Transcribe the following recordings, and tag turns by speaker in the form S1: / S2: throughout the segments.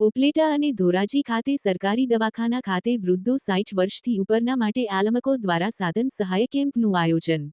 S1: ઉપલેટા અને ધોરાજી ખાતે સરકારી દવાખાના ખાતે વૃદ્ધો સાઠ વર્ષથી ઉપરના માટે આલમકો દ્વારા સાધન સહાય કેમ્પનું આયોજન.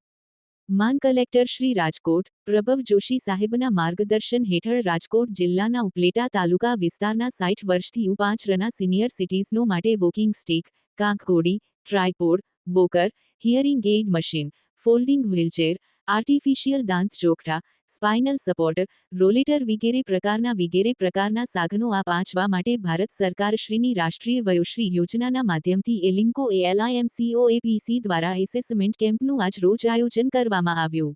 S1: માન કલેક્ટર શ્રી રાજકોટ, પ્રભવ જોશી સાહેબના માર્ગદર્શન હેઠળ રાજકોટ જિલ્લાના ઉપલેટા તાલુકા વિસ્તારના સાઠ વર્ષથી ઉપાંચરના સિનિયર સિટીઝનો માટે walking stick, કાંકકોડી, tripod, walker, hearing aid machine, folding wheelchair, artificial દાંત ચોકઠા સ્પાઇનલ સપોર્ટ, રોલેટર વગેરે પ્રકારના વગેરે પ્રકારના સાધનો આ પાંચવા માટે ભારત સરકારશ્રીની રાષ્ટ્રીય વયોશ્રી યોજનાના માધ્યમથી એલિમ્કો એએલઆઈએમસીઓએપીસી દ્વારા એસેસમેન્ટ કેમ્પનું આજ રોજ આયોજન કરવામાં આવ્યું.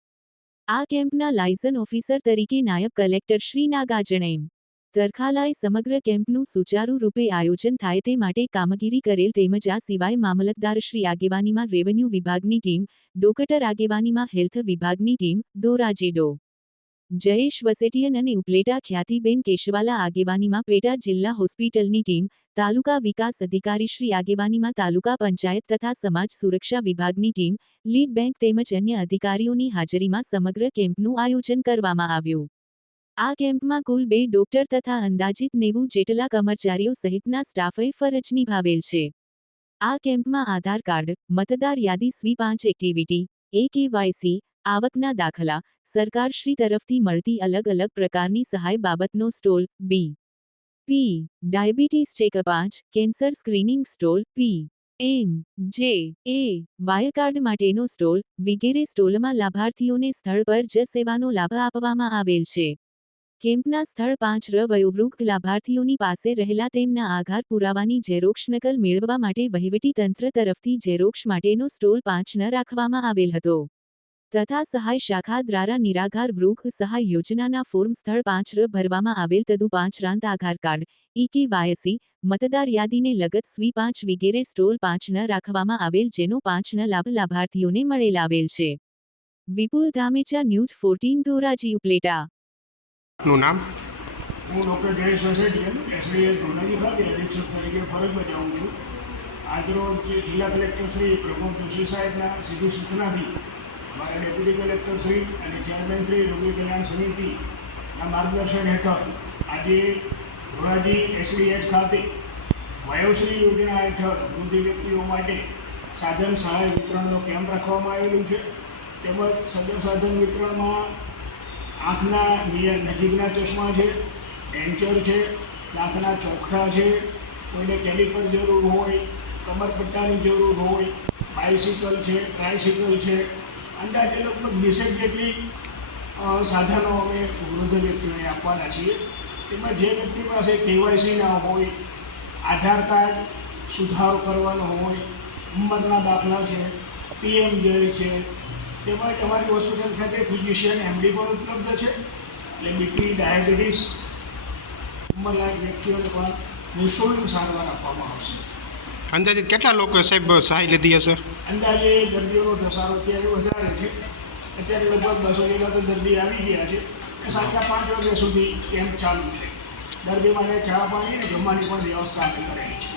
S1: આ કેમ્પના લાયઝન ઓફિસર તરીકે નાયબ કલેક્ટર શ્રી નાગા જણેમ તરખાલાએ સમગ્ર કેમ્પનું સુચારુ રૂપે આયોજન થાય તે માટે કામગીરી કરેલ તેમજ આ સિવાય મામલતદાર શ્રી આગેવાનીમાં રેવન્યુ વિભાગની ટીમ, ડોકટર આગેવાનીમાં હેલ્થ વિભાગની ટીમ દોરાજી ડો. જયેશ વસેટિયન અને ઉપલેટા ખ્યાતિબેન કેશવાલા આગેવાનીમાં પેટા જિલ્લા હોસ્પિટલની ટીમ, તાલુકા વિકાસ અધિકારી શ્રી આગેવાનીમાં તાલુકા પંચાયત તથા સમાજ સુરક્ષા વિભાગની ટીમ, લીડ બેંક તેમજ અન્ય અધિકારીઓની હાજરીમાં સમગ્ર કેમ્પનું આયોજન કરવામાં આવ્યું. આ કેમ્પમાં કુલ બે ડોક્ટર તથા અંદાજિત નેવું જેટલા કર્મચારીઓ સહિતના સ્ટાફે ફરજ નિભાવેલ છે. આ કેમ્પમાં આધાર કાર્ડ, મતદાર યાદી સ્વી પાંચ એક્ટિવિટી, એ કેવાયસી આવકના દાખલા સરકારશ્રી તરફથી મળતી અલગ અલગ પ્રકારની સહાય બાબતનો stall B P diabetes checkup પાંચ, cancer screening stall P M J A Y card માટેનો સ્ટોલ, વગેરે સ્ટોલમાં લાભાર્થીઓને સ્થળ પર જ સેવાનો લાભ આપવામાં આવેલ છે. કેમ્પના સ્થળ પાંચ ર વયોવૃદ્ધ લાભાર્થીઓની પાસે રહેલા તેમના આધાર પુરાવાની ઝેરોક્ષ નકલ મેળવવા માટે વહીવટી તંત્ર તરફથી ઝેરોક્ષ માટેનો સ્ટોલ પાંચ ન રાખવામાં આવેલ હતો. તથા સહાય શાખા દ્વારા નિરાધાર વૃક્ષ સહાય યોજનાના ફોર્મ સ્થળ પાંચ ર ભરવામાં આવેલ તદુ પાંચ રાંત આધાર કાર્ડ ઈ કે વાયસી મતદાર યાદીને લગત સ્વી પાંચ વગેરે સ્ટોલ પાંચ ન રાખવામાં આવેલ જેનો પાંચ ન લાભ લાભાર્થીઓને મળેલ આવેલ છે. Vipul Dhamecha news fourteen Dhoraji Upleta.
S2: નું નામ?
S3: હું ડૉક્ટર જયેશ વસેટિયન એસબીએસ ધોરાજી ખાતે અધિક્ષક તરીકે ફરજ બજાવું છું. આજરોજ જે જિલ્લા કલેક્ટર શ્રી પ્રભવ જોશી સાહેબના સીધી સૂચનાથી મારા ડેપ્યુટી કલેક્ટરશ્રી અને ચેરમેન શ્રી રોગી કલ્યાણ સમિતિના માર્ગદર્શન હેઠળ આજે ધોરાજી એસબીએચ ખાતે વયોશ્રી યોજના હેઠળ વૃદ્ધ વ્યક્તિઓ માટે સાધન સહાય વિતરણનો કેમ્પ રાખવામાં આવેલું છે. તેમજ સદર સાધન વિતરણમાં આંખના નિયર નજીકના ચશ્મા છે, ડેન્ચર છે, દાંતના ચોકઠા છે, કોઈને કેલિપર જરૂર હોય, કમરપટ્ટાની જરૂર હોય બાઇસિકલ છે, ટ્રાયસિકલ છે અંદાજે લગભગ વીસેક જેટલી સાધનો અમે વૃદ્ધ વ્યક્તિઓને આપવાના છીએ. તેમાં જે વ્યક્તિ પાસે કેવાયસી ના હોય, આધાર કાર્ડ સુધારો કરવાનો હોય ઉંમરના દાખલા છે, પીએમ જય છે તેમજ અમારી હોસ્પિટલ ખાતે ફિઝિશિયન એમડી પણ ઉપલબ્ધ છે. એટલે બીપી, ડાયાબિટીસ ઉંમરલાયક વ્યક્તિઓને પણ નિઃશુલ્ક સારવાર આપવામાં આવશે.
S2: અંદાજે કેટલા લોકો સાહેબ સહાય લીધી હશે?
S3: અંદાજે દર્દીઓનો ધસારો અત્યારે વધારે છે. અત્યારે લગભગ બસો જેટલા તો દર્દી આવી ગયા છે. સાંજના પાંચ વાગ્યા સુધી કેમ્પ ચાલુ છે. દર્દી માટે ચા પાણી અને જમવાની પણ વ્યવસ્થા કરેલી છે.